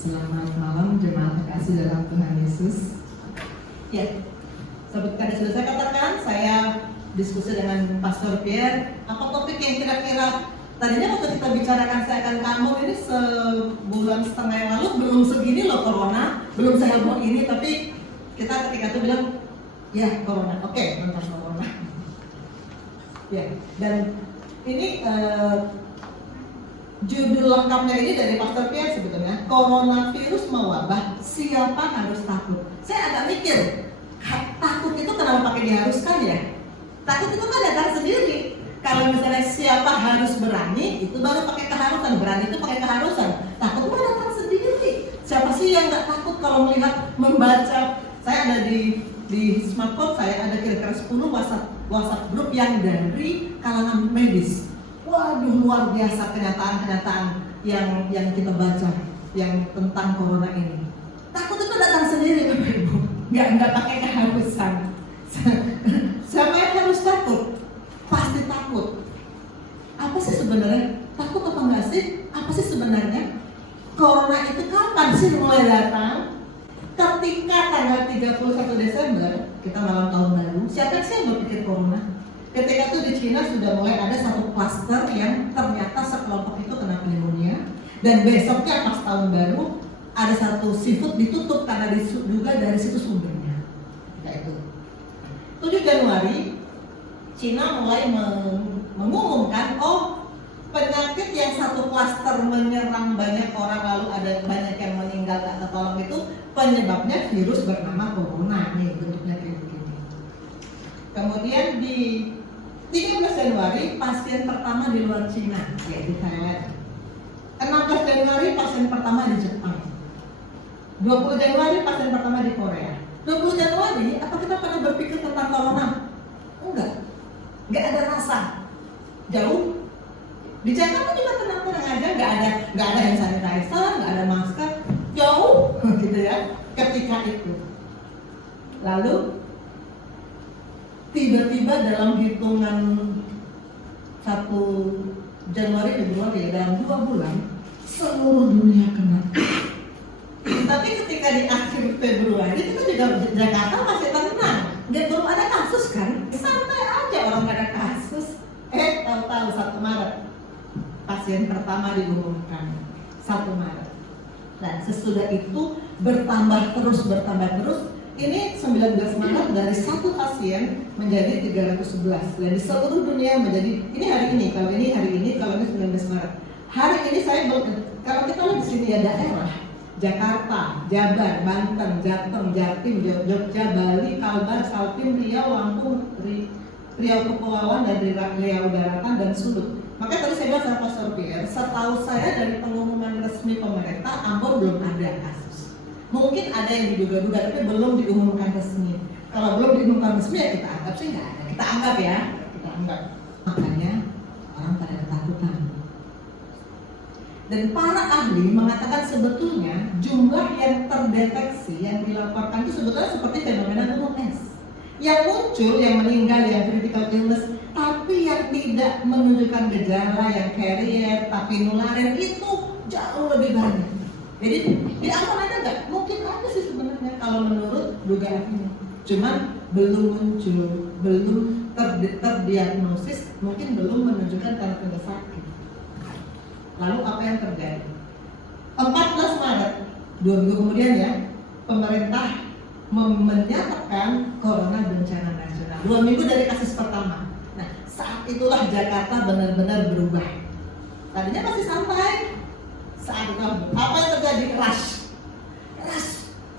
Selamat malam jemaat terkasih dalam Tuhan Yesus. Ya, seperti tadi sudah saya katakan, saya diskusi dengan Pastor Pierre. Apa topik yang kira-kira tadinya waktu kita bicarakan saya akan kamu ini sebulan setengah yang lalu belum segini loh corona, belum seheboh ini, tapi kita ketika itu bilang ya corona, oke tentang corona. Ya, dan ini judul lengkapnya ini dari Pastor Pierre sebetulnya, coronavirus mewabah, siapa harus takut? Saya agak mikir, takut itu kenapa pakai diharuskan ya? Takut itu kan datang sendiri. Kalau misalnya siapa harus berani, itu baru pakai keharusan. Berani itu pakai keharusan. Takut itu datang sendiri. Siapa sih yang nggak takut kalau melihat, membaca? Saya ada di smartphone saya ada kira-kira 10 WhatsApp grup yang dari kalangan medis. Waduh, luar biasa kenyataan-kenyataan yang kita baca yang tentang corona ini. Takut itu datang sendiri, Bapak Ibu. Nggak pakai keharusan. Siapa yang harus takut? Pasti takut. Apa sih sebenarnya? Takut apa enggak sih? Apa sih sebenarnya? Corona itu kapan sih mulai datang? Ketika tanggal 31 Desember, kita malam tahun baru, siapa sih yang berpikir corona? Ketika itu di Cina sudah mulai ada satu klaster yang ternyata sekelompok itu kena pneumonia, dan besoknya pas tahun baru ada satu seafood ditutup karena diduga dari situ sumbernya. Nah itu 7 Januari Cina mulai mengumumkan, oh penyakit yang satu klaster menyerang banyak orang lalu ada banyak yang meninggal tak tertolong itu penyebabnya virus bernama corona. Nih bentuknya kayak begini. Kemudian di 13 Januari pasien pertama di luar Cina, yaitu Thailand. 16 Januari pasien pertama di Jepang. 20 Januari pasien pertama di Korea. 20 Januari, apa kita pernah berpikir tentang corona? Enggak ada rasa. Jauh. Di Jakarta juga tenang-tenang aja, nggak ada hand sanitizer, nggak ada masker, jauh, gitu ya. Ketika itu, lalu tiba-tiba dalam hitungan 1 Januari, Februari, dalam 2 bulan seluruh dunia kena. Tapi ketika di akhir Februari itu juga Jakarta masih tenang, belum ada kasus kan, santai aja orang nggak ada kasus. Tahu-tahu 1 Maret pasien pertama diumumkan 1 Maret. Dan sesudah itu bertambah terus. Ini 19 Maret dari 1 pasien menjadi 311. Dan di seluruh dunia menjadi, ini hari ini, kalau ini 19 Maret. Hari ini kalau kita lihat di sini ya daerah, Jakarta, Jabar, Banten, Jateng, Jatim, Jogja, Bali, Kalbar, Kaltim, Riau, Lampung, Riau Kepulauan, dan Riau Daratan, dan Sudut. Makanya tadi saya bilang sama Pastor Pierre, setahu saya dari pengumuman resmi pemerintah, Ambon belum ada kasus. Mungkin ada yang diduga-duga, tapi belum diumumkan resmi. Kalau belum diumumkan resmi ya kita anggap sih nggak ada. Kita anggap ya, Makanya orang pada ketakutan. Dan para ahli mengatakan sebetulnya jumlah yang terdeteksi, yang dilaporkan itu sebetulnya seperti fenomena gunung es. Yang muncul, yang meninggal, yang critical illness, tapi yang tidak menunjukkan gejala, yang carrier, tapi nularin itu jauh lebih banyak. Jadi di Ambon ada nggak? Mungkin ada sih sebenarnya kalau menurut dugaan ini. Cuman belum muncul, belum terdiagnosis, mungkin belum menunjukkan tanda-tanda sakit. Lalu apa yang terjadi? 14 Maret, 2 minggu kemudian ya, pemerintah menyatakan corona bencana nasional. 2 minggu dari kasus pertama. Nah, saat itulah Jakarta benar-benar berubah. Tadinya masih santai. Saat itu apa yang terjadi? Rush.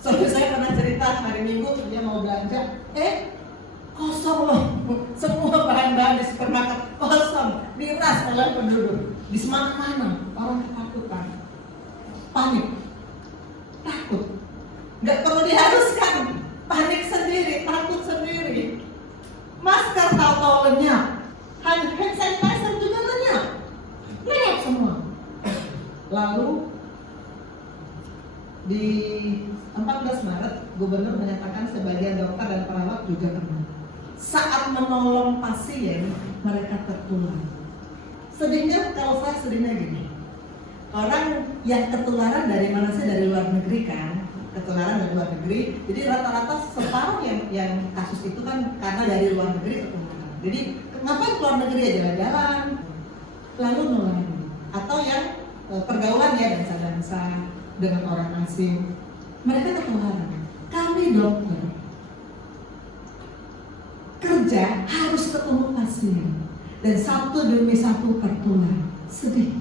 Sampai saya pernah cerita hari Minggu dia mau belanja, kosong loh. Semua bahan-bahan di supermarket kosong, diras oleh penduduk. Di mana-mana orang ketakutan, panik, takut. Nggak perlu diharuskan, panik sendiri, takut sendiri. Masker tahu-tahu lenyap, hand sanitizer juga lenyap semua. Lalu di 14 Maret, gubernur menyatakan sebagian dokter dan perawat juga kena. Saat menolong pasien, mereka tertular. Sedihnya, kalau saya sedihnya gini, orang yang ketularan dari mana sih? Dari luar ketularan dari luar negeri. Jadi rata-rata separuh yang kasus itu kan karena dari luar negeri ketularan. Jadi ngapain keluar negeri ya, jalan-jalan lalu nularin, atau yang pergaulan ya, dansa-dansa dengan orang asing, mereka ketularan. Kami dokter kerja harus ketemu pasien dan satu demi satu tertular. Sedih.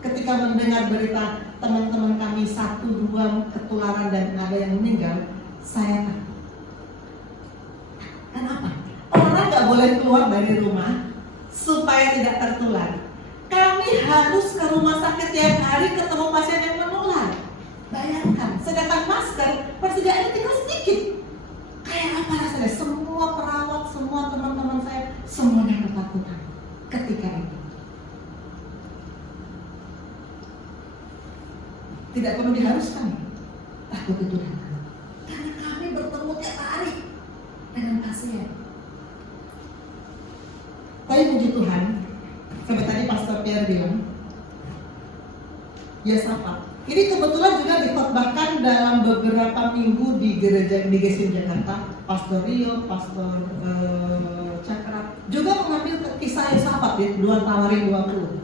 Ketika mendengar berita teman-teman kami 1-2 ketularan dan ada yang meninggal, saya takut. Kenapa? Orang nggak boleh keluar dari rumah supaya tidak tertular. Kami harus ke rumah sakit tiap hari ketemu pasien yang menular. Bayangkan, sedangkan masker persediaannya tinggal sedikit. Kayak apa rasanya? Semua perawat, semua teman-teman saya, semuanya ketakutan ketika itu. Tidak perlu diharuskan takut itu datang, karena kami bertemu tiap hari dengan pasien. Tapi puji Tuhan, sampai tadi Pastor Pierre bilang, ya sapa. Ini kebetulan juga dikhotbahkan dalam beberapa minggu di gereja di GSIM Jakarta. Pastor Rio, Pastor Cakra juga mengambil kisah Yosafat di 2 Tawarin 20.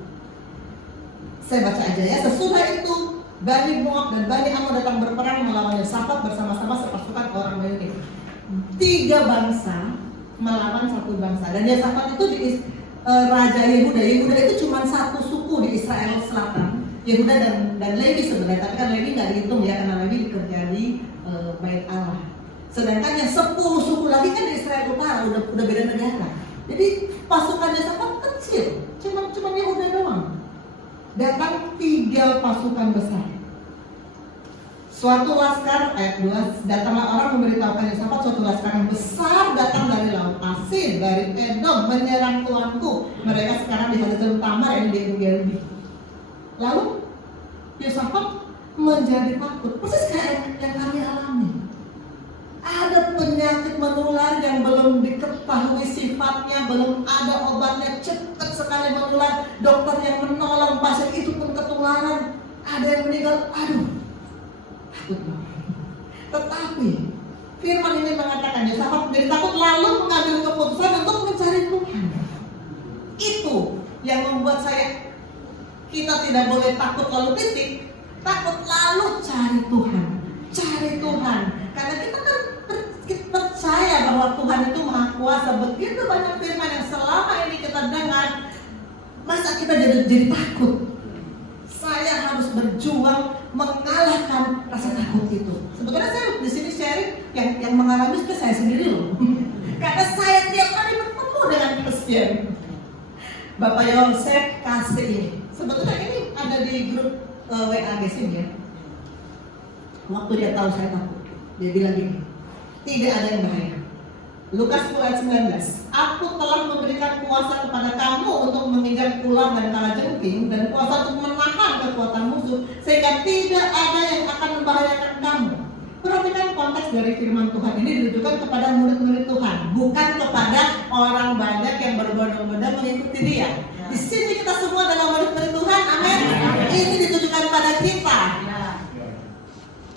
Saya baca aja ya. Sesudah itu Bani Moab dan Bani Ammon datang berperang melawan Yosafat bersama-sama sepasukan orang Meuni. 3 bangsa melawan 1 bangsa. Dan Yosafat itu Raja Yehuda. Yehuda itu cuma 1 suku di Israel Selatan. Yehuda dan Lewi sebenarnya, tapi kan Lewi nggak dihitung ya, karena Lewi bekerja di Bait Allah. Sedangkan yang 10 suku lagi kan di Israel Utara, udah beda negara. Jadi pasukannya sangat kecil, cuma Yehuda doang. Datang 3 pasukan besar. Suatu laskar, ayat 2, datanglah orang memberitahukan Yosafat, suatu laskar yang besar datang dari Laut Asin, dari Edom, menyerang tuanku. Mereka sekarang di Hadadzon Tamar yang di Engedi. Lalu Yosafat menjadi takut, persis kayak yang kami alami. Ada penyakit menular yang belum diketahui sifatnya, belum ada obatnya, cepat sekali menular. Dokter yang menolong pasien itu pun ketularan. Ada yang meninggal, aduh, takut banget. Tetapi firman ini mengatakan Yosafat menjadi takut lalu mengambil keputusan untuk mencari Tuhan. Itu yang membuat kita tidak boleh takut lalu titik, takut lalu cari Tuhan, karena kita kan percaya bahwa Tuhan itu Maha Kuasa. Begitu banyak firman yang selama ini kita dengar, masa kita jadi takut? Saya harus berjuang mengalahkan rasa takut itu. Sebetulnya saya di sini sharing yang mengalami itu saya sendiri loh, karena saya tiap kali bertemu dengan pasien. Bapak Yosef kasih ini. Sebetulnya ini ada di grup WA GSIM ya. Waktu dia tahu saya takut, dia bilang gini, tidak ada yang bahaya. Lukas 10 ayat 19. Aku telah memberikan kuasa kepada kamu untuk menginjak ular dan kalajengking, dan kuasa untuk menahan kekuatan musuh, sehingga tidak ada yang akan membahayakan kamu. Perhatikan konteks dari firman Tuhan ini ditujukan kepada murid-murid Tuhan, bukan kepada orang banyak yang berbondong-bondong mengikuti dia. Di sini kita semua adalah murid-murid Tuhan, amin. Ini ditujukan pada kita.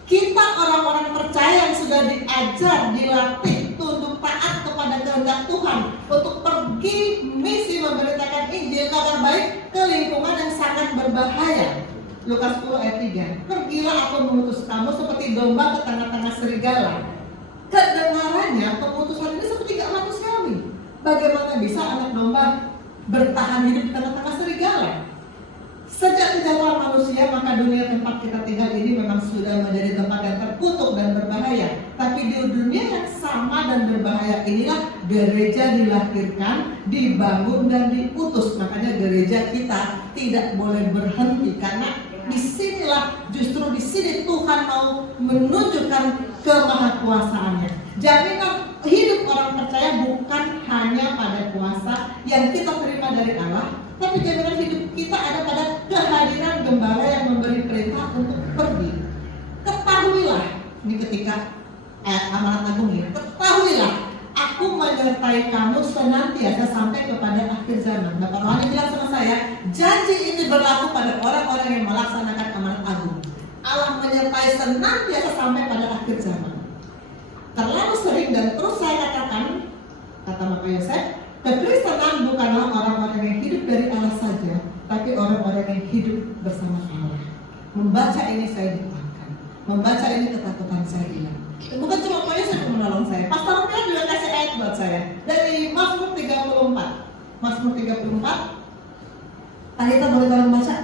Kita orang-orang percaya yang sudah diajar, dilatih, tunduk taat kepada kehendak Tuhan untuk pergi misi memberitakan Injil kabar baik ke lingkungan yang sangat berbahaya. Lukas 10 ayat 3. Pergilah aku mengutus kamu seperti domba ke tengah-tengah serigala. Kedengarannya keputusan ini seperti gak manusiawi. Bagaimana bisa anak domba bertahan hidup di tengah-tengah serigala? Sejak tidaklah manusia, maka dunia tempat kita tinggal ini memang sudah menjadi tempat yang terkutuk dan berbahaya. Tapi di dunia yang sama dan berbahaya inilah gereja dilahirkan, dibangun dan diutus. Makanya gereja kita tidak boleh berhenti, karena disinilah, justru di sini Tuhan mau menunjukkan kemahakuasaannya. Jaminan hidup orang percaya bukan hanya pada kuasa yang kita terima dari Allah, tapi jaminan hidup kita ada pada kehadiran gembala yang memberi perintah untuk pergi. Ketahuilah, ini ketika amanat agung ya, ketahuilah, aku menyertai kamu senantiasa sampai kepada akhir zaman. Bapak Rohani bilang sama saya, janji ini berlaku pada orang-orang yang melaksanakan amanat agung. Allah menyertai menyertai senantiasa sampai pada akhir zaman. Terlalu sering dan terus saya katakan, kata Maka Yosef, kekristenan bukanlah orang-orang yang hidup dari Allah saja, tapi orang-orang yang hidup bersama Allah. Membaca ini saya dikuatkan, membaca ini ketakutan saya hilang. Bukan cuma Pak Yosef yang menolong saya, Pastor Rupiah juga kasih ayat buat saya dari Mazmur 34. Mazmur 34. Talita boleh tolong baca?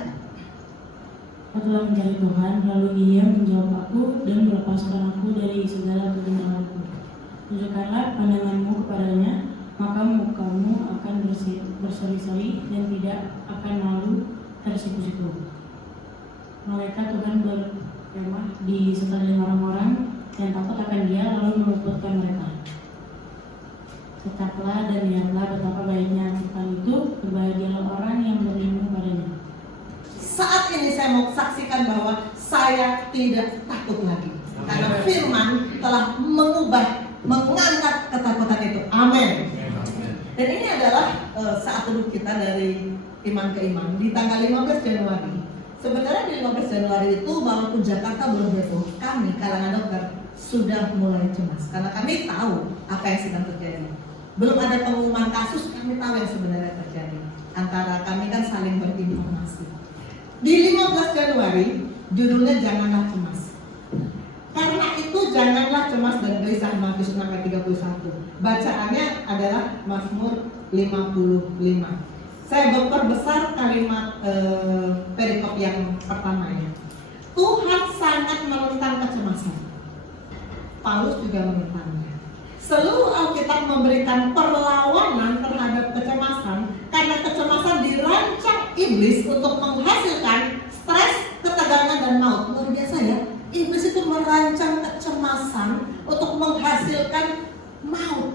Aku telah mencari Tuhan, lalu Dia menjawab aku dan melepaskan aku dari segala kegemaranku. Tunjukkanlah pandanganmu kepadanya, maka mukamu akan berseri-seri dan tidak akan malu tersipu-sipu. Malaikat Tuhan berkemah di sekeliling orang-orang yang takut akan Dia, lalu meluputkan mereka. Tetaplah dan lihatlah betapa baiknya Tuhan itu, berbahagialah orang yang berlindung padanya. Saat ini saya mau saksikan bahwa saya tidak takut lagi, karena firman telah mengangkat ketakutan itu. Amin. Dan ini adalah saat duduk kita dari iman ke iman di tanggal 15 Januari. Sebenarnya di 15 Januari itu walaupun Jakarta belum heboh, kami kalangan dokter sudah mulai cemas karena kami tahu apa yang sedang terjadi. Belum ada pengumuman kasus, kami tahu yang sebenarnya terjadi. Antara kami kan saling berinformasi. Di 15 Januari, judulnya Janganlah Cemas. Karena itu janganlah cemas dan gelisah, Matius 6 ayat 31. Bacaannya adalah Mazmur 55. Saya memperbesar kalimat perikop yang pertamanya. Tuhan sangat menentang kecemasan. Paulus juga menentangnya. Seluruh Alkitab memberikan perlawanan terhadap kecemasan karena kecemasan dirancang iblis untuk menghasilkan stres, ketegangan, dan maut. Luar biasa ya, iblis itu merancang kecemasan untuk menghasilkan maut.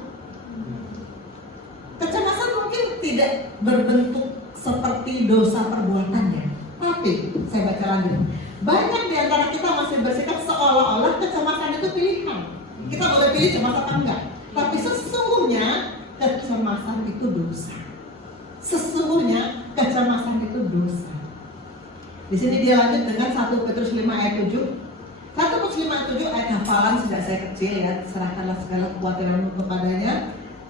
Kecemasan mungkin tidak berbentuk seperti dosa perbuatannya, tapi saya baca lanjut. Banyak di antara kita masih bersikap seolah-olah kecemasan itu pilihan. Kita boleh pilih cemas apa enggak. Tapi sesungguhnya kecemasan itu dosa. Sesungguhnya kecemasan itu dosa. Di sini dia lanjut dengan 1 Petrus 5 ayat 7. 1 Petrus 5 ayat 7 ayat hafalan sejak saya kecil ya. Serahkanlah segala kekhawatiranmu kepadanya,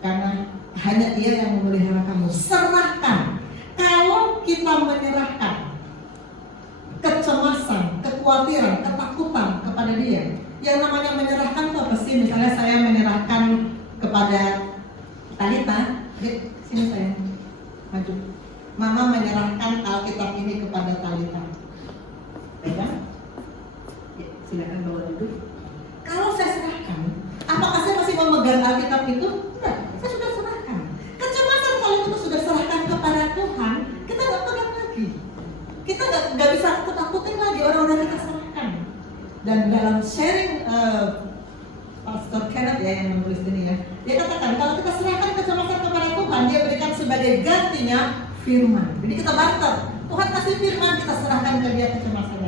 karena hanya Ia yang memelihara kamu. Serahkan. Kalau kita menyerahkan kecemasan, kekhawatiran, ketakutan kepada Dia, yang namanya menyerahkan itu apa sih? Misalnya saya menyerahkan kepada Talita, sini saya maju. Mama menyerahkan Alkitab ini kepada Talita. Baiklah, ya, silakan bawa duduk. Kalau saya serahkan, apakah saya masih memegang Alkitab itu? Tidak, saya sudah serahkan. Kecemasan kalau itu sudah serahkan kepada Tuhan, kita nggak pegang lagi. Kita nggak bisa ketakutin lagi orang-orang kita serahkan. Dan dalam sharing Pastor Kenneth ya yang menulis ini ya, dia katakan kalau kita serahkan kecemasan kepada Tuhan, Dia berikan sebagai gantinya firman. Jadi kita barter, Tuhan kasih firman, kita serahkan ke Dia kecemasan.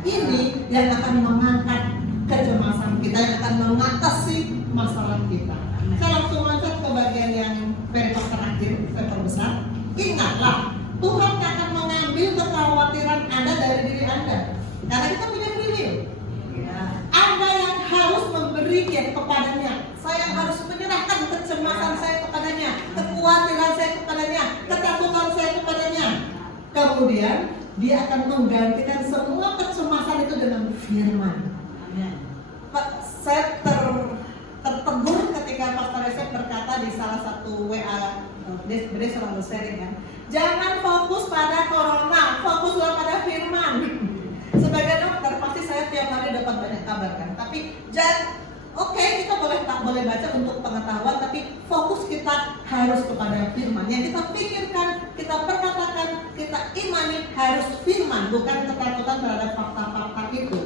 Ini yang akan mengangkat kecemasan kita, yang akan mengatasi masalah kita. Saya langsung loncat ke bagian yang perikop terakhir, saya perbesar. Ingatlah, Tuhan akan mengambil kekhawatiran Anda dari diri Anda, karena kita punya free will. Anda yang harus memberikan kepadanya. Saya harus menyerahkan kecemasan saya kepadanya, kekhawatiran saya kepadanya, ketakutan saya kepadanya. Kemudian Dia akan menggantikan semua kecemasan itu dengan firman. Saya tertegur ketika Pastor Yosef berkata di salah satu WA, dia selalu sharing kan, jangan fokus pada corona, fokuslah pada firman. Sebagai dokter pasti saya tiap hari dapat banyak kabar kan, tapi kita boleh baca untuk pengetahuan, tapi fokus kita harus kepada firman. Yang kita pikirkan, kita perkatakan, kita imani harus firman, bukan ketakutan terhadap fakta-fakta itu.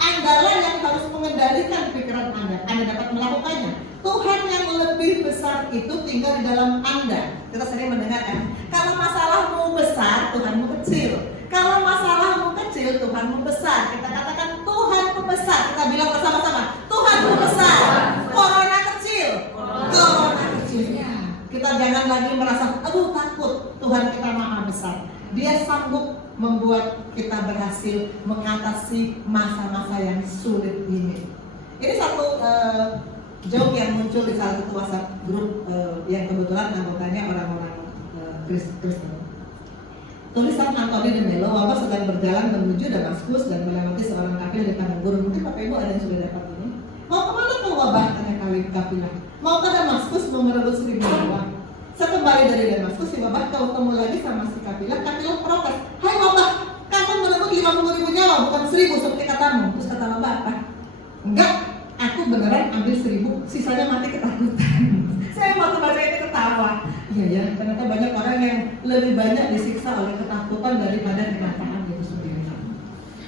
Andalah yang harus mengendalikan pikiran Anda. Anda dapat melakukannya. Tuhan yang lebih besar itu tinggal di dalam Anda. Kita sering mendengar kan, kalau masalahmu besar, Tuhanmu kecil. Kalau masalahmu kecil, Tuhanmu besar. Kita katakan Tuhanmu besar. Kita bilang bersama-sama, Tuhanmu besar. Corona kecil. Corona kecil. Ya. Kita jangan lagi merasa, aduh takut. Tuhan kita maha besar. Dia sanggup membuat kita berhasil mengatasi masa-masa yang sulit ini. Ini satu joke yang muncul di salah satu WhatsApp grup yang kebetulan anggotanya orang-orang Kristen. Tulisan Anthony de Mello, wabah sedang berjalan menuju Damaskus dan melewati seorang kafir di padang gurun. Mungkin Bapak Ibu ada yang sudah dapat ini. Mau kemana kau wabah? Tanya kafilah. Mau ke Damaskus mau merebut 1000 nyawa. Sekembali dari Damaskus, si wabah ketemu lagi sama si kafilah. Kafilah protes, hai wabah, kamu merebut 50.000 nyawa bukan 1000 seperti katamu. Terus kata wabah apa? Enggak, aku beneran ambil 1000, sisanya mati ketakutan. Saya waktu baca ini ketawa. Iya ya, ternyata banyak orang yang lebih banyak disiksa oleh ketakutan daripada kenyataan itu sendiri.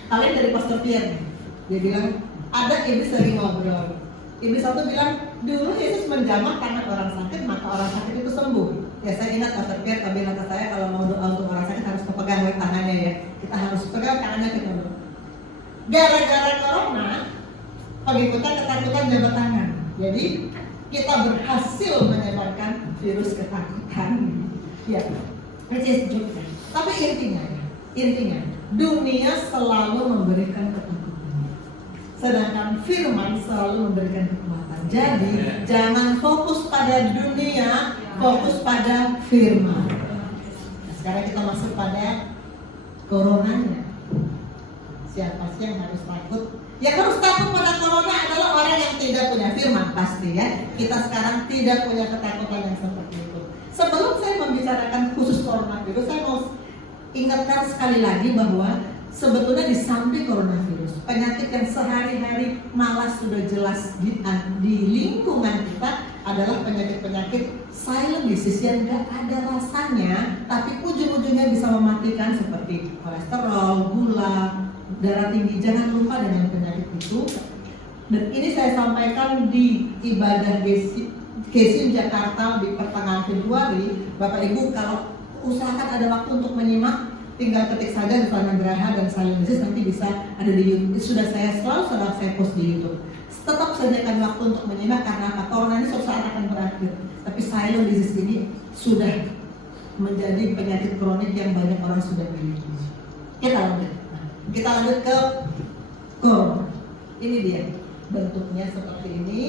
Kalian dari Pastor Pierre, dia bilang ada iblis lagi ngobrol. Iblis satu bilang, dulu Yesus menjamah tangan orang sakit, maka orang sakit itu sembuh. Ya saya ingat Pastor Pierre, tapi kata saya kalau mau doa untuk orang sakit harus pegang oleh tangannya ya. Kita harus pegang tangannya kita doa. Gara-gara corona, pengikutan ketakutan jabat tangan. Jadi kita berhasil menyebarkan virus ketakutan. Ya, juga. Tapi intinya, dunia selalu memberikan ketakutan, sedangkan firman selalu memberikan kekuatan. Jadi jangan fokus pada dunia, fokus pada firman. Nah, sekarang kita masuk pada coronanya. Siapa sih yang harus takut? Yang harus takut pada corona adalah orang yang tidak punya firman, pasti ya. Kita sekarang tidak punya ketakutan yang seperti itu. Sebelum saya membicarakan khusus coronavirus, saya mau ingatkan sekali lagi bahwa sebetulnya di samping coronavirus, penyakit yang sehari-hari malah sudah jelas di lingkungan kita adalah penyakit-penyakit silent disease yang gak ada rasanya, tapi ujung-ujungnya bisa mematikan seperti kolesterol, gula, darah tinggi. Jangan lupa dengan penyakit itu. Dan ini saya sampaikan di ibadah Gesim Jakarta di pertengahan Februari. Bapak Ibu kalau usahakan ada waktu untuk menyimak, tinggal ketik saja Susana Graha dan silent disease, nanti bisa ada di YouTube. Sudah saya post di YouTube. Tetap sediakan waktu untuk menyimak karena apa? Corona ini suatu saat akan berakhir. Tapi silent disease ini sudah menjadi penyakit kronik yang banyak orang sudah miliki. Kita lanjut ke corona. Ini dia bentuknya seperti ini,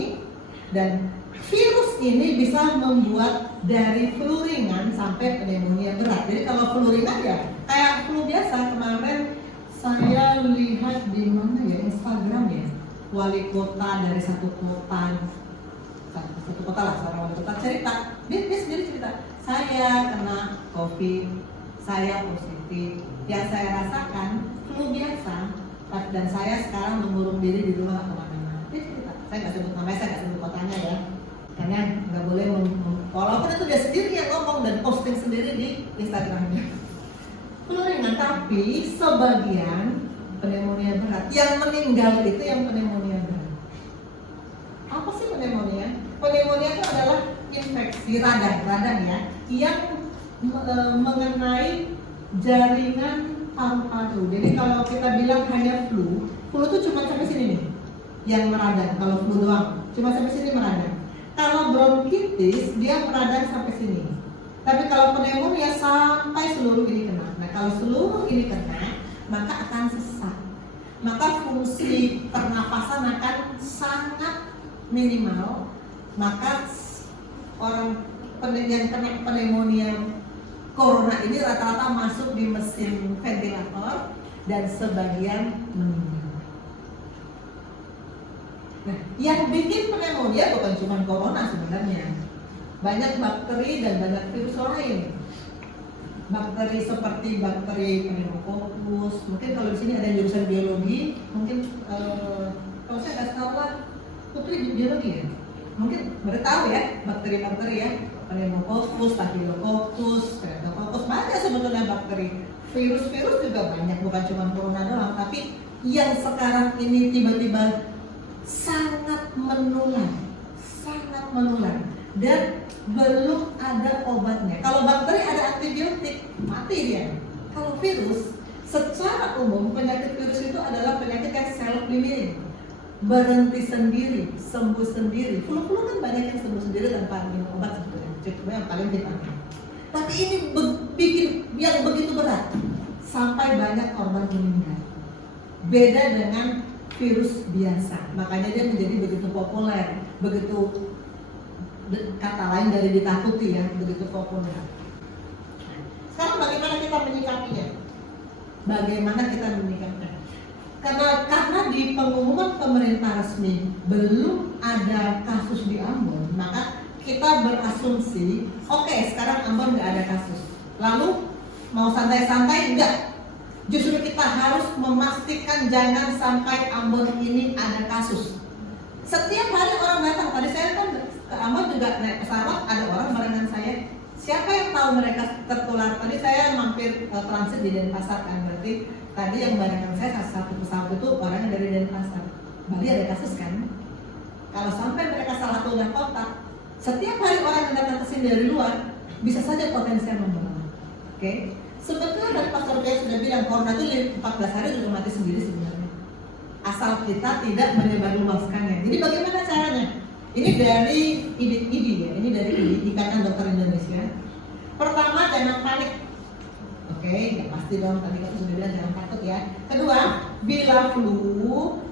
dan virus ini bisa membuat dari flu ringan sampai pneumonia berat. Jadi kalau flu ringan ya kayak flu biasa. Kemarin saya lihat di mana ya, Instagram ya, wali kota dari satu kota lah, seorang wali kota cerita, dia sendiri cerita, saya kena COVID, saya positif, yang saya rasakan flu biasa, dan saya sekarang mengurung diri di rumah atau kemana-mana. Dia cerita, saya nggak sebut namanya, saya nggak sebut kotanya ya, karena nggak boleh walaupun itu dia sendiri yang ngomong dan posting sendiri di Instagramnya. Flu ringan, tapi sebagian pneumonia berat. Yang meninggal itu yang pneumonia berat. Apa sih pneumonia? Pneumonia itu adalah infeksi radang ya, yang mengenai jaringan paru-paru. Jadi kalau kita bilang hanya flu itu cuma sampai sini nih yang meradang. Kalau flu doang cuma sampai sini meradang. Kalau bronkitis dia meradang sampai sini. Tapi kalau pneumonia sampai seluruh ini kena. Nah kalau seluruh ini kena, maka akan sesak. Maka fungsi pernapasan akan sangat minimal. Maka orang yang kena pneumonia corona ini rata-rata masuk di mesin ventilator dan sebagian meninggal. Nah, yang bikin pneumonia bukan cuma corona sebenarnya. Banyak bakteri dan banyak virus lain. Bakteri seperti bakteri pneumococcus. Mungkin kalau di sini ada yang jurusan biologi, mungkin kalau saya nggak tahu lah, Putri biologi ya. Mungkin baru tahu ya bakteri-bakteri ya. Pneumococcus, staphylococcus, streptococcus, banyak sebetulnya bakteri. Virus-virus juga banyak, bukan cuma corona doang, tapi yang sekarang ini tiba-tiba sangat menular dan belum ada obatnya. Kalau bakteri ada antibiotik, mati dia. Kalau virus, secara umum penyakit virus itu adalah penyakit yang self-limiting, berhenti sendiri, sembuh sendiri. Flu kan banyak yang sembuh sendiri tanpa minum obat sebetulnya, cuma yang paling vitamin. Tapi ini bikin yang begitu berat, sampai banyak korban meninggal. Beda dengan virus biasa, makanya dia menjadi begitu populer, begitu kata lain dari ditakuti ya, begitu populer. Sekarang bagaimana kita menyikapinya? Bagaimana kita menyikapinya? Karena di pengumuman pemerintah resmi belum ada kasus di Ambon, maka kita berasumsi, oke, sekarang Ambon nggak ada kasus. Lalu mau santai-santai enggak? Justru kita harus memastikan jangan sampai Ambon ini ada kasus. Setiap hari orang datang, tadi saya kan ke Ambon juga naik pesawat, ada orang barengan saya. Siapa yang tahu mereka tertular? Tadi saya mampir transit di Denpasar kan, berarti tadi yang barengan saya satu pesawat itu orangnya dari Denpasar. Bali ada kasus kan? Kalau sampai mereka salah tular kontak, setiap hari orang yang datang ke sini dari luar bisa saja potensial membawa. Oke? Sebetulnya dari Pastor Pia sudah bilang corona itu 14 hari sudah mati sendiri sebenarnya. Asal kita tidak menyebarluaskannya. Jadi bagaimana caranya? Ini dari IDI ya, ini dari IDI, Ikatan Dokter Indonesia. Pertama, jangan panik. Oke, ya pasti dong, tadi aku sudah bilang jangan takut ya. Kedua, bila flu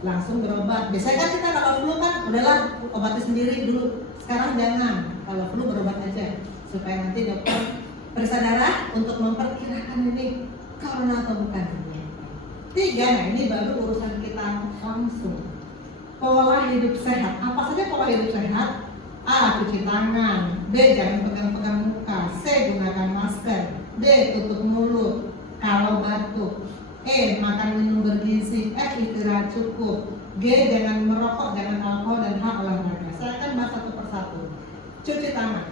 langsung berobat. Biasanya kan kita kalau flu kan udahlah obati sendiri dulu. Sekarang jangan, kalau flu berobat aja supaya nanti dokter periksa darah untuk memperkirakan ini corona atau bukan. Tiga, nah ini baru urusan kita langsung. Pola hidup sehat. Apa saja pola hidup sehat? A. Cuci tangan. B. Jangan pegang-pegang muka. C. Gunakan masker. D. Tutup mulut kalau batuk. E. Makan minum bergizi. F. Istirahat cukup. G. Jangan merokok, jangan alkohol, dan H. Olahraga. Saya akan bahas satu persatu. Cuci tangan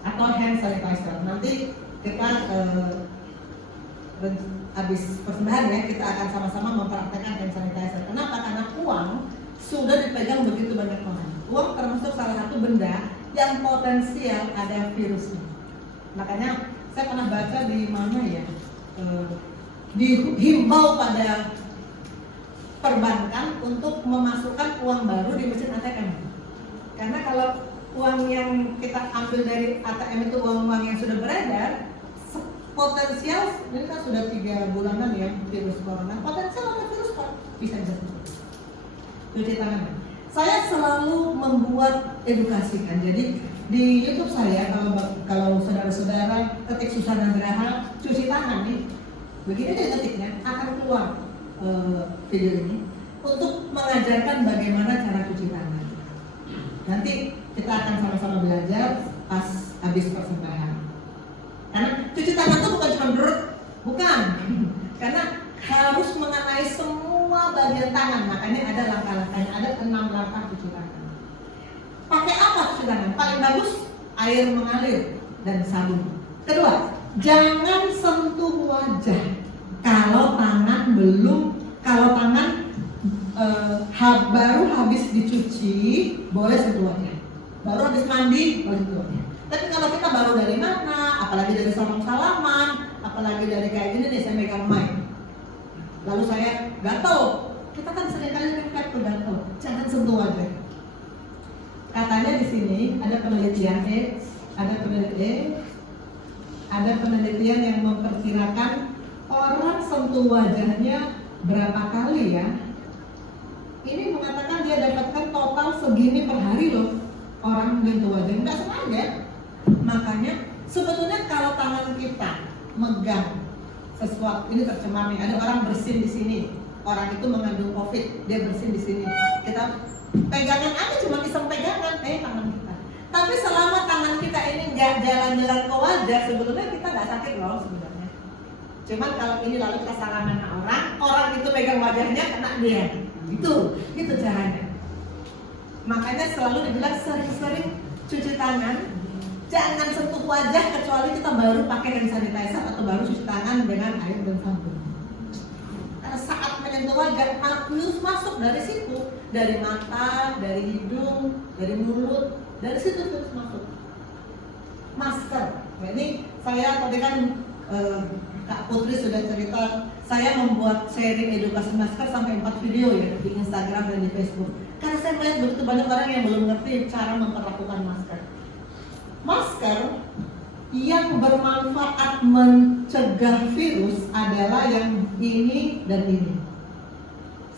atau hand sanitizer. Nanti kita habis persembahan ya, kita akan sama-sama mempraktekkan hand sanitizer. Kenapa? Karena uang sudah dipegang begitu banyak orang. Uang termasuk salah satu benda yang potensial ada virusnya. Makanya saya pernah baca di mana ya, dihimbau pada perbankan untuk memasukkan uang baru di mesin ATM. Karena kalau uang yang kita ambil dari ATM itu uang-uang yang sudah beredar, potensial, ini kan sudah 3 bulanan ya virus corona, potensial ada virus bisa jatuh. Cuci tangan. Saya selalu membuat edukasi kan. Jadi di YouTube saya kalau saudara-saudara ketik Susana Graha cuci tangan nih, begini deh ketiknya akan keluar video ini untuk mengajarkan bagaimana cara cuci tangan. Nanti kita akan sama-sama belajar pas habis persembahan. Karena cuci tangan itu bukan cuma bukan. Karena harus mengenai semua bagian tangan, makanya ada langkah-langkahnya, ada 6 langkah cuci tangan. Pakai apa cuci tangan? Paling bagus air mengalir dan sabun. Kedua, jangan sentuh wajah kalau tangan baru habis dicuci, boleh sentuh wajah. Baru habis mandi, boleh sentuh wajah. Tapi kalau kita baru dari mana, apalagi dari salaman, apalagi dari kayak gini nih, saya megang mic, lalu saya gatel, kita kan seringkali ngepet tuh gatel, jangan sentuh wajah. Katanya di sini ada penelitian ada penelitian yang memperkirakan orang sentuh wajahnya berapa kali ya. Ini mengatakan dia dapatkan total segini per hari loh, orang sentuh wajah, nggak sengaja. Makanya sebetulnya kalau tangan kita megang sesuatu ini tercemar nih, ada orang bersin di sini, orang itu mengandung COVID, dia bersin di sini, kita pegangan aja cuma iseng pegangan tangan kita. Tapi selama tangan kita ini nggak jalan-jalan ke wajah, sebetulnya kita nggak sakit loh sebenarnya. Cuman kalau ini lalu kita salaman sama orang itu pegang wajahnya kena dia, itu caranya. Makanya selalu dibilang sering-sering cuci tangan. Jangan sentuh wajah kecuali kita baru pakai hand sanitizer atau baru cuci tangan dengan air dan sabun. Karena saat menyentuh wajah, virus masuk dari situ, dari mata, dari hidung, dari mulut, dari situ terus masuk. Masker. Nah, ini saya tadi kan Kak Putri sudah cerita, saya membuat sharing edukasi masker sampai 4 video ya di Instagram dan di Facebook. Karena saya melihat begitu banyak orang yang belum ngerti cara memperlakukan masker. Masker yang bermanfaat mencegah virus adalah yang ini dan ini.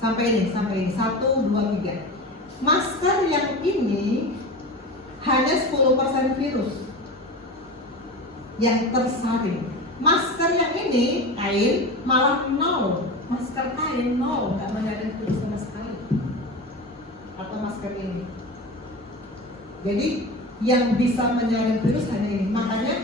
Sampai ini. 1, 2, 3. Masker yang ini hanya 10% virus yang tersaring. Masker yang ini kain malah 0. Masker kain 0, nggak menyaring virus sama sekali. Atau masker ini. Jadi yang bisa menyaring virus hanya ini. Makanya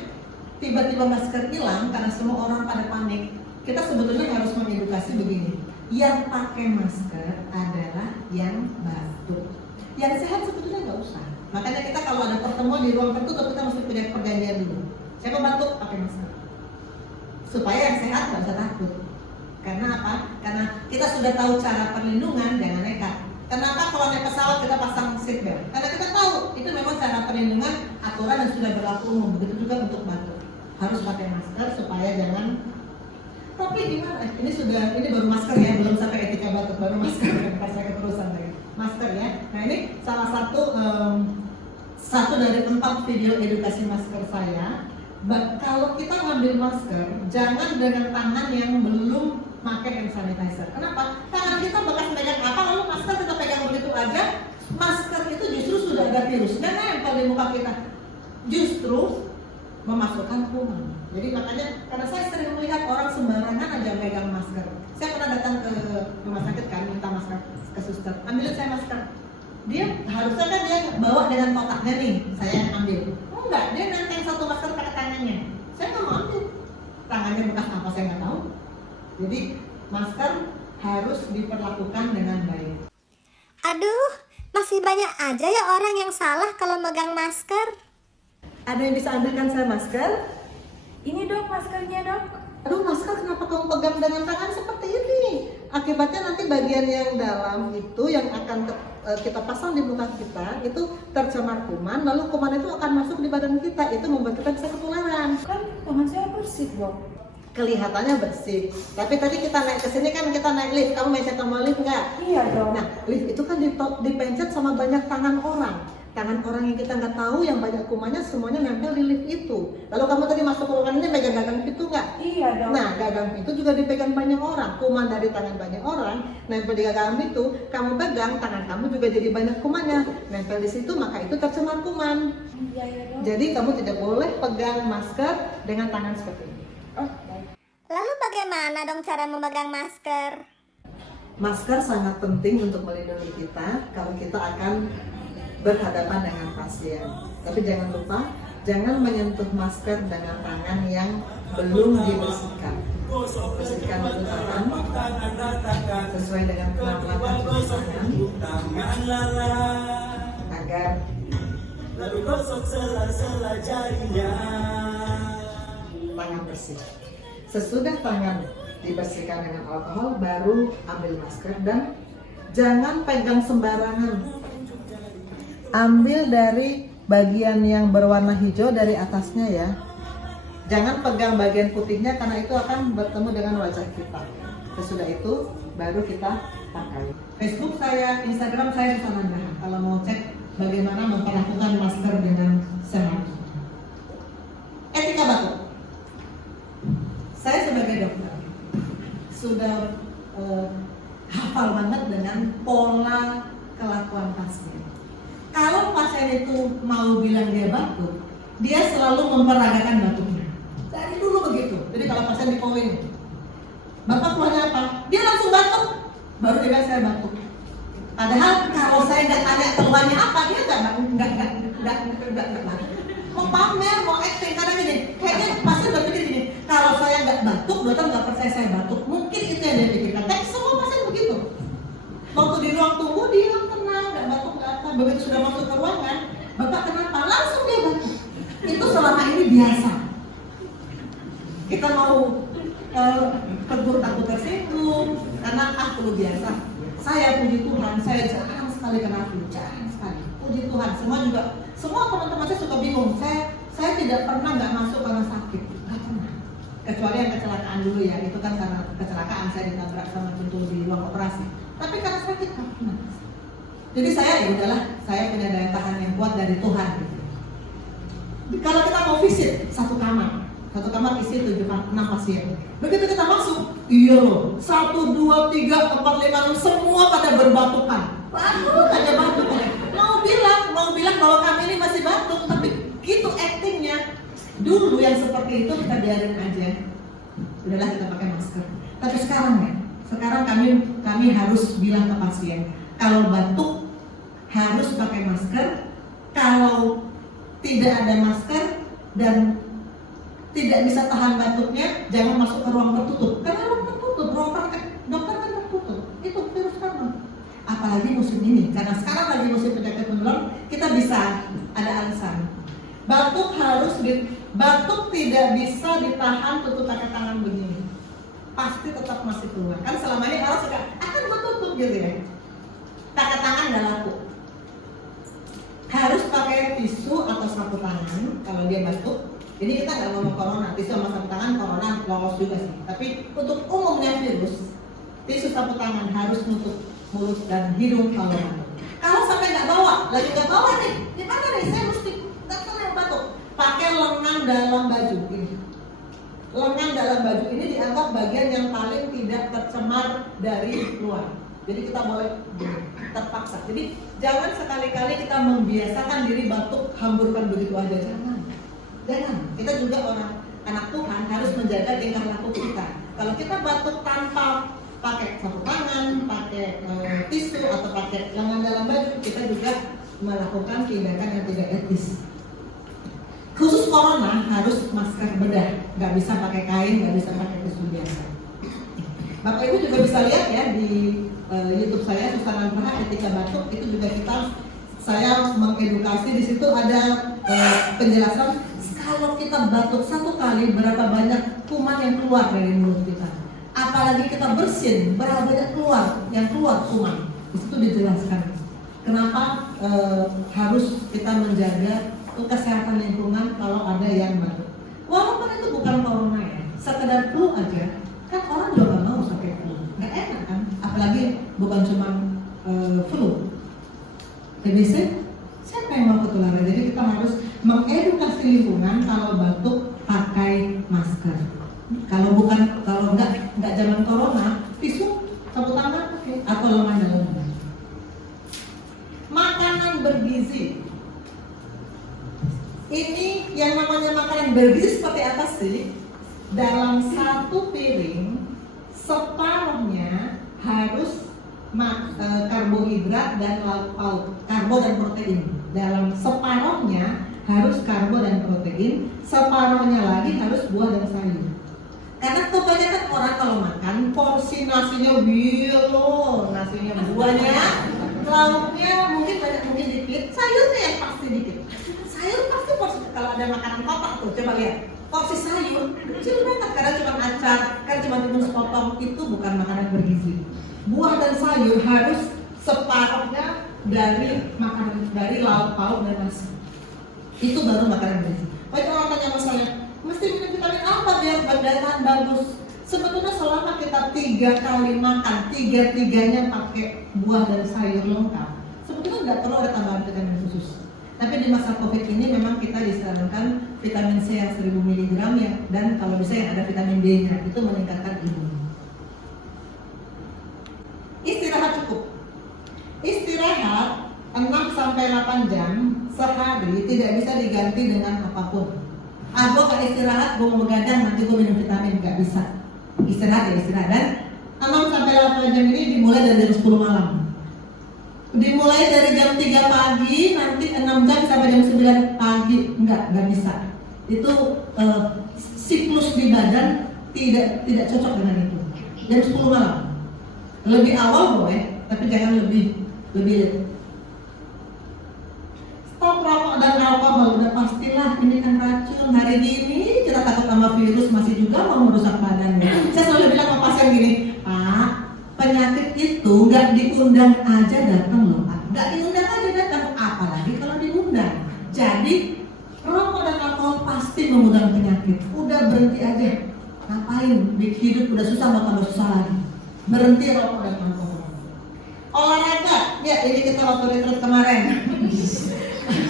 tiba-tiba masker hilang karena semua orang pada panik. Kita sebetulnya harus mengedukasi begini. Yang pakai masker adalah yang batuk. Yang sehat sebetulnya nggak usah. Makanya kita kalau ada pertemuan di ruang tertutup kita mesti punya perjanjian dulu. Siapa batuk pakai masker. Supaya yang sehat nggak usah takut. Karena apa? Karena kita sudah tahu cara perlindungan, jangan nekat. Kenapa kalau naik pesawat kita pasang seatbelt? Karena kita tahu itu memang cara perlindungan, aturan yang sudah berlaku umum. Begitu juga untuk batuk. Harus pakai masker supaya jangan. Tapi gimana? Ini baru masker ya, belum sampai etika batuk, baru masker. Pas saya keterusan lagi. Masker ya. Nah ini salah satu dari 4 video edukasi masker saya. Kalau kita ngambil masker, jangan dengan tangan yang belum pakai hand sanitizer. Kenapa? Tangan kita bekas pegang apa, lalu masker kita pegang begitu aja. Masker itu justru sudah ada virusnya nempel di muka kita. Justru memasukkan kuman. Jadi makanya, karena saya sering melihat orang sembarangan aja megang masker. Saya pernah datang ke rumah sakit kan, minta masker ke suster. Ambilin saya masker. Dia harusnya kan dia bawa dengan kotaknya nih, saya yang ambil. Enggak, dia nenteng satu masker pakai tangannya. Saya nggak mau ambil. Tangannya bekas apa saya nggak tahu. Jadi masker harus diperlakukan dengan baik. Aduh, masih banyak aja ya orang yang salah kalau megang masker. Ada yang bisa ambilkan saya masker? Ini dok, maskernya dok. Aduh, masker kenapa kamu pegang dengan tangan seperti ini? Akibatnya nanti bagian yang dalam itu yang akan kita pasang di muka kita itu tercemar kuman, lalu kuman itu akan masuk di badan kita, itu membuat kita bisa ketularan. Kan tangan saya bersih dok. Kelihatannya bersih, tapi tadi kita naik ke sini kan kita naik lift. Kamu mencet tombol lift nggak? Iya dok. Nah, lift itu kan dipencet sama banyak tangan orang. Tangan orang yang kita nggak tahu yang banyak kumannya semuanya nempel di lift itu. Lalu kamu tadi masuk ke ruangan ini pegang gagang pintu nggak? Iya dok. Nah, gagang pintu juga dipegang banyak orang. Kuman dari tangan banyak orang nempel di gagang pintu, kamu pegang, tangan kamu juga jadi banyak kumannya nempel di situ, maka itu tercemar kuman. Iya ya dok. Jadi kamu tidak boleh pegang masker dengan tangan seperti ini. Oh baik. Lalu bagaimana dong cara memegang masker? Masker sangat penting untuk melindungi kita kalau kita akan berhadapan dengan pasien. Tapi jangan lupa, jangan menyentuh masker dengan tangan yang belum dibersihkan. Bersihkan dulu tangan sesuai dengan kelembapan cuci tangan agar tangan bersih. Sesudah tangan dibersihkan dengan alkohol, baru ambil masker dan jangan pegang sembarangan. Ambil dari bagian yang berwarna hijau dari atasnya ya. Jangan pegang bagian putihnya karena itu akan bertemu dengan wajah kita. Sesudah itu baru kita pakai. Facebook saya, Instagram saya di sana. Kalau mau cek bagaimana memperlakukan masker dengan sehat. Etika batuk. Saya sebagai dokter sudah hafal banget dengan pola kelakuan pasien. Kalau pasien itu mau bilang dia batuk, dia selalu memperagakan batuknya. Dari dulu begitu. Jadi kalau pasien di poin, Bapak keluarnya apa? Dia langsung batuk. Baru dia bilang saya batuk. Padahal kalau saya nggak tanya keluarnya apa, dia nggak mau pamer, mau acting. Karena gini, kayaknya pasien berpikir gini, kalau saya nggak batuk, dokter nggak percaya saya batuk. Mungkin itu yang dia pikirkan. Tapi semua pasien begitu. Waktu di ruang tunggu dia tenang, nggak batuk, nggak apa. Begitu sudah masuk ke ruangan, Bapak kenapa? Langsung dia batuk. Itu selama ini biasa. Kita mau tegur takut tersinggung karena perlu biasa. Saya puji Tuhan, saya jarang sekali kena flu, jarang sekali. Puji Tuhan, semua teman-teman saya suka bingung. Saya tidak pernah nggak masuk karena sakit, nggak pernah. Kecuali yang kecelakaan dulu ya, itu kan karena kecelakaan saya ditabrak sama pintu di ruang operasi. Tapi karena sakit nggak pernah. Jadi saya ya udahlah, saya punya daya tahan yang kuat dari Tuhan. Gitu. Kalau kita mau visit satu kamar isi 6 pasien. Begitu kita masuk, iya loh, 1, 2, 3, 4, 5, 6 semua pada berbatukan. Ada batuk. Mau bilang bahwa kami ini masih batuk, tapi gitu actingnya. Dulu yang seperti itu kita biarin aja. Udahlah kita pakai masker. Tapi sekarang ya, sekarang kami harus bilang ke pasien, kalau batuk harus pakai masker. Kalau tidak ada masker dan tidak bisa tahan batuknya, jangan masuk ke ruang tertutup. Karena ruang tertutup, dokter kan tertutup. Itu virus kan. Apalagi musim ini, karena sekarang lagi musim penyakit menular, kita bisa ada alasan. Batuk tidak bisa ditahan tutup pakai tangan begini. Pasti tetap masih keluar. Kan selama ini orang suka akan gue tutup gitu ya. Pakai tangan nggak laku. Harus pakai tisu atau sapu tangan kalau dia batuk. Jadi kita nggak ngomong corona, tisu sama sapu tangan corona lolos juga sih. Tapi untuk umumnya virus, tisu sapu tangan harus nutup mulut dan hidung kalau batuk. Kalau sampai nggak bawa, lagi nggak bawa nih, gimana nih? Saya mesti datang yang batuk. Pakai lengan dalam baju ini. Lengan dalam baju ini dianggap bagian yang paling tidak tercemar dari luar. Jadi kita boleh terpaksa. Jadi jangan sekali-kali kita membiasakan diri batuk hamburkan begitu aja, jangan. Kita juga orang anak Tuhan harus menjaga tingkah laku kita. Kalau kita batuk tanpa pakai sapu tangan, pakai tisu atau pakai lengan dalam baju, kita juga melakukan tindakan yang tidak etis. Khusus corona harus masker bedah, nggak bisa pakai kain, nggak bisa pakai tisu biasa. Bapak Ibu juga bisa lihat ya di YouTube saya Susana Nugraha Etika Batuk, itu juga saya mengedukasi. Di situ ada penjelasan kalau kita batuk satu kali berapa banyak kuman yang keluar dari mulut kita. Apalagi kita bersin, berapa banyak yang keluar kuman. Di situ dijelaskan kenapa harus kita menjaga kesehatan lingkungan kalau ada yang batuk. Walaupun itu bukan corona ya, sekedar flu aja, kan orang juga nggak mau sakit flu, nggak enak kan? Apalagi bukan cuma flu, TBC, siapa yang mau ketularan? Jadi kita harus mengedukasi lingkungan kalau batuk pakai masker. Kalau nggak zaman corona, tisu, sapu tangan pakai atau lengan dalam baju. Makanan bergizi. Ini yang namanya makanan bergizi seperti apa sih? Dalam satu piring, separuhnya harus karbohidrat dan lauk pauk, karbo dan protein. Dalam separuhnya harus karbo dan protein, separuhnya lagi harus buah dan sayur. Karena kebanyakan orang kalau makan porsi nasinya nasinya buahnya, lauknya mungkin banyak mungkin dikit, sayurnya yang pasti dikit. Sayur pasti porsi, kalau ada makanan kotak tuh coba lihat porsi sayur kecil banget karena cuma acar, kan cuma timun sepotong, itu bukan makanan bergizi. Buah dan sayur harus separuhnya dari lauk pauk dan nasi. Itu baru makanan bergizi. Banyak orang tanya masalahnya, mesti minum vitamin apa biar daya tahan bagus? Sebetulnya selama kita 3 kali makan, 3-3-nya pakai buah dan sayur lengkap, sebetulnya nggak perlu ada tambahan vitamin khusus. Tapi di masa COVID ini memang kita disarankan vitamin C yang 1000 mg ya, dan kalau bisa yang ada vitamin D-nya, itu meningkatkan imun. Istirahat cukup. Istirahat 6-8 jam sehari tidak bisa diganti dengan apapun. Gue gak istirahat, gue mau begadang, nanti gue minum vitamin, gak bisa. Istirahat ya istirahat. Dan 6-8 jam ini dimulai dari jam 10 malam. Dimulai dari jam 3 pagi, nanti 6 jam sampai jam 9 pagi, enggak bisa. Itu siklus di badan tidak cocok dengan itu. Jam 10 malam. Lebih awal boleh, tapi jangan lebih. Stop rokok dan alkohol, udah pastilah ini kan racun. Hari ini kita takut sama virus masih juga mau merusak badannya. Saya selalu bilang sama pasien gini, Pak, penyakit itu nggak diundang aja datang loh Pak. Nggak diundang aja datang, apalagi kalau diundang. Jadi rokok dan alkohol pasti mengundang penyakit. Udah berhenti aja. Ngapain? Hidup udah susah, mau tambah susah lagi. Berhenti rokok dan alkohol. Olahraga, ya ini kita waktu retreat kemarin.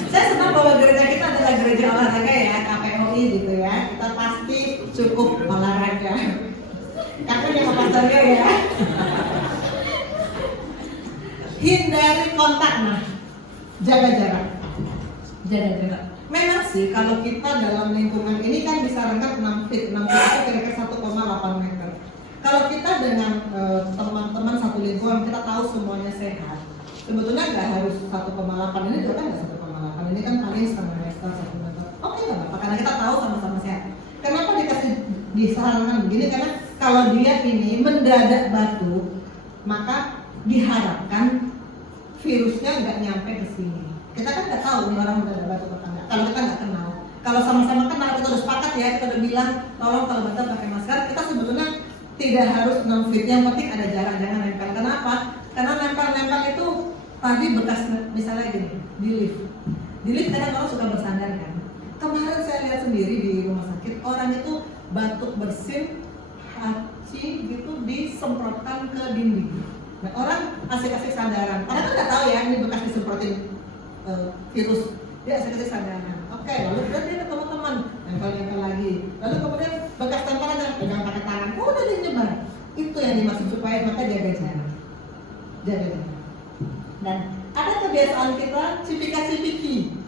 Saya senang bahwa gereja kita adalah anggota gereja olahraga ya, KPOI gitu ya, kita pasti cukup olahraga. Kakak yang Pastor Leo ya. Hindari kontak, nah, jaga jarak. Jaga jarak. Memang sih kalau kita dalam lingkungan ini kan disarankan 6 feet, 6 feet itu kira-kira 1,8 meter. Kalau kita dengan teman-teman satu lingkungan, kita tahu semuanya sehat. Sebetulnya nggak harus 1,8, ini juga kan nggak 1,8, ini kan paling setengah meter, 1 meter. Oke nggak apa-apa, karena kita tahu sama-sama sehat. Kenapa disarankan begini? Karena kalau dia ini mendadak batuk, maka diharapkan virusnya nggak nyampe ke sini. Kita kan nggak tahu nih orang mendadak batuk apa enggak. Kalau kita nggak kenal, kalau sama-sama kenal kita udah sepakat ya, kita udah bilang tolong kalau batuk pakai masker. Kita sebetulnya tidak harus 6 feet, yang penting ada jarak, jangan nempel. Kenapa? Karena nempel-nempel itu tadi bekas, misalnya gini, di lift kadang orang suka bersandar kan. Kemarin saya lihat sendiri di rumah sakit, orang itu batuk bersin, haci gitu disemprotkan ke dinding. Nah, orang asik-asik sandaran. Orang kan nggak tahu ya ini bekas disemprotin virus, dia asik-asik sandaran. Oke, lalu dia ketemu teman, nempel-nempel lagi. Lalu kemudian bekas tempelan yang pegang pakai tangan, udah dinyebar. Itu yang dimaksud supaya maka jaga jarak. Jaga jarak. Dan ada kebiasaan kita cipika-cipiki.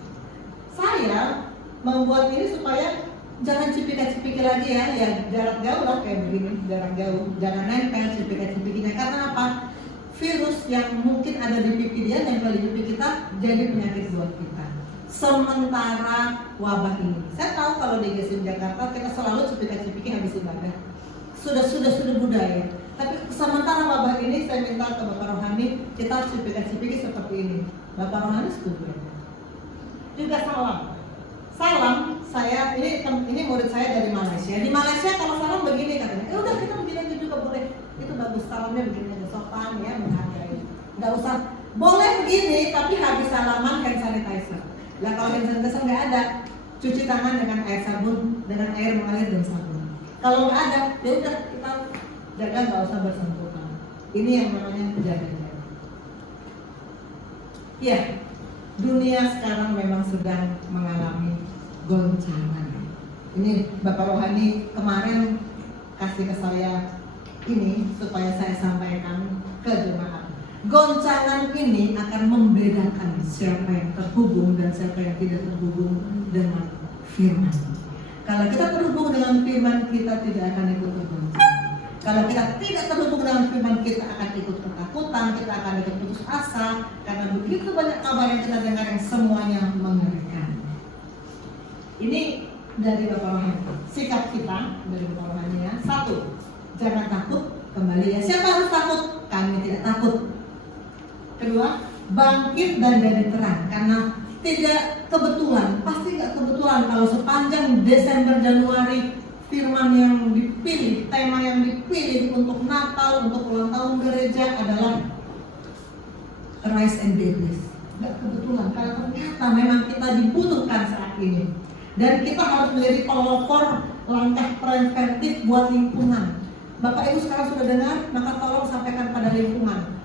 Saya membuat ini supaya jangan cipika-cipiki lagi ya jarak jauh lah kayak begini, jarak jauh, jangan nempel cipika-cipikinya. Karena apa? Virus yang mungkin ada di pipi dia nempel di pipi kita jadi penyakit buat kita. Sementara wabah ini, saya tahu kalau di GSIM Jakarta kita selalu cipika-cipiki habis ibadah. Sudah budaya. Tapi sementara wabah ini saya minta ke Bapak Rohani kita cipika-cipiki seperti ini. Bapak Rohani setuju. Juga salam saya ini murid saya dari Malaysia. Di Malaysia kalau salam begini katanya. Udah kita begini aja juga boleh. Itu bagus, salamnya begini aja, sopan ya, menghargai. Enggak usah boleh begini tapi habis salaman hand sanitizer. Lah kalau hand sanitizer nggak ada, cuci tangan dengan air sabun, dengan air mengalir dan sabun. Kalau nggak ada, ya udah kita jaga, nggak usah bersentuhan. Ini yang namanya jaga jarak. Ya, dunia sekarang memang sedang mengalami goncangan. Ini Bapak Rohani kemarin kasih ke saya ini supaya saya sampaikan ke jemaat. Goncangan ini akan membedakan siapa yang terhubung dan siapa yang tidak terhubung dengan firman. Kalau kita terhubung dengan firman, kita tidak akan ikut tergoncang. Kalau kita tidak terhubung dengan firman, kita akan ikut ketakutan, kita akan ikut putus asa, karena begitu banyak kabar yang kita dengar yang semuanya mengerikan. Ini dari Bapak Rohani. Sikap kita dari Bapak Rohani ya. 1, jangan takut, kembali ya. Siapa harus takut? Kami tidak takut. Kedua, bangkit dan jadi terang, karena tidak kebetulan, pasti nggak kebetulan kalau sepanjang Desember Januari firman yang dipilih, tema yang dipilih untuk Natal, untuk ulang tahun gereja adalah Rise and Be Blessed. Nggak kebetulan, karena ternyata memang kita dibutuhkan saat ini. Dan kita harus menjadi pelopor langkah preventif buat lingkungan. Bapak Ibu sekarang sudah dengar, maka tolong sampaikan pada lingkungan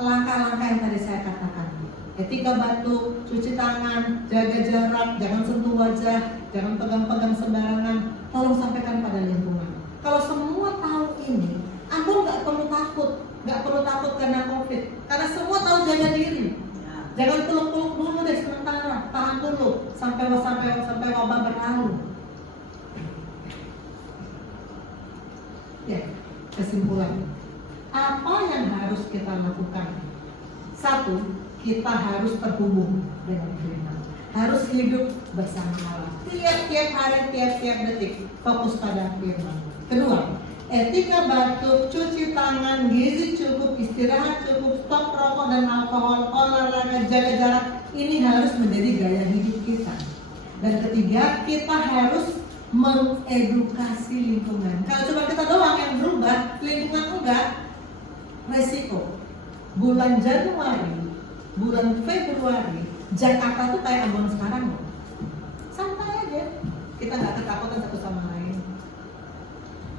langkah-langkah yang tadi saya katakan. Etika batuk, cuci tangan, jaga jarak, jangan sentuh wajah, jangan pegang-pegang sembarangan. Tolong sampaikan pada lingkungan. Kalau semua tahu ini, Anda nggak perlu takut karena COVID, karena semua tahu jaga diri. Jangan peluk-peluk dulu deh sementara, tahan dulu sampai wabah berlalu. Ya, kesimpulan. Apa yang harus kita lakukan? 1, kita harus terhubung dengan firman. Harus hidup bersama Allah. Tiap-tiap hari, tiap-tiap detik fokus pada firman. Kedua, etika batuk, cuci tangan, gizi cukup, istirahat cukup, stop rokok dan alkohol, olahraga, jaga jarak. Ini harus menjadi gaya hidup kita. Dan ketiga, kita harus mengedukasi lingkungan. Kalau cuma kita doang yang berubah, lingkungan enggak, resiko. Bulan Januari, bulan Februari, Jakarta tuh kayak Ambon sekarang loh. Santai aja, kita nggak ketakutan satu sama lain.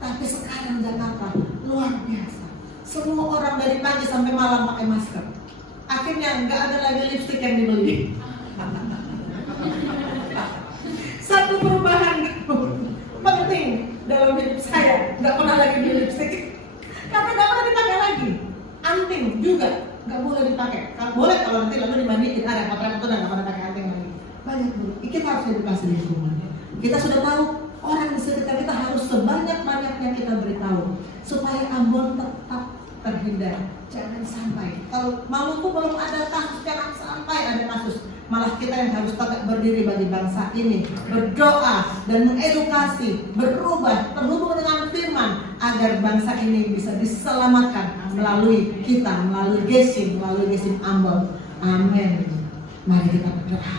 Tapi sekarang Jakarta luar biasa. Semua orang dari pagi sampai malam pakai masker. Akhirnya nggak ada lagi lipstik yang dibeli. satu perubahan penting dalam hidup saya. Nggak pernah lagi di lipstick. Karena nggak pernah dipakai lagi. Anting juga nggak boleh dipakai. Boleh kalau nanti lalu dimandiin, ada kotoran-kotoran dan nggak pernah pakai anting lagi. Banyak dulu. Kita harus edukasi lingkungan. Kita sudah tahu orang di sekitar kita harus sebanyak-banyaknya kita beritahu supaya Ambon tetap terhindar. Jangan sampai, kalau Maluku belum ada kasus, jangan sampai ada kasus. Malah kita yang harus tetap berdiri bagi bangsa ini, berdoa dan mengedukasi, berubah, terhubung dengan firman agar bangsa ini bisa diselamatkan melalui kita, melalui Gesim Ambon. Amin. Mari kita berdoa.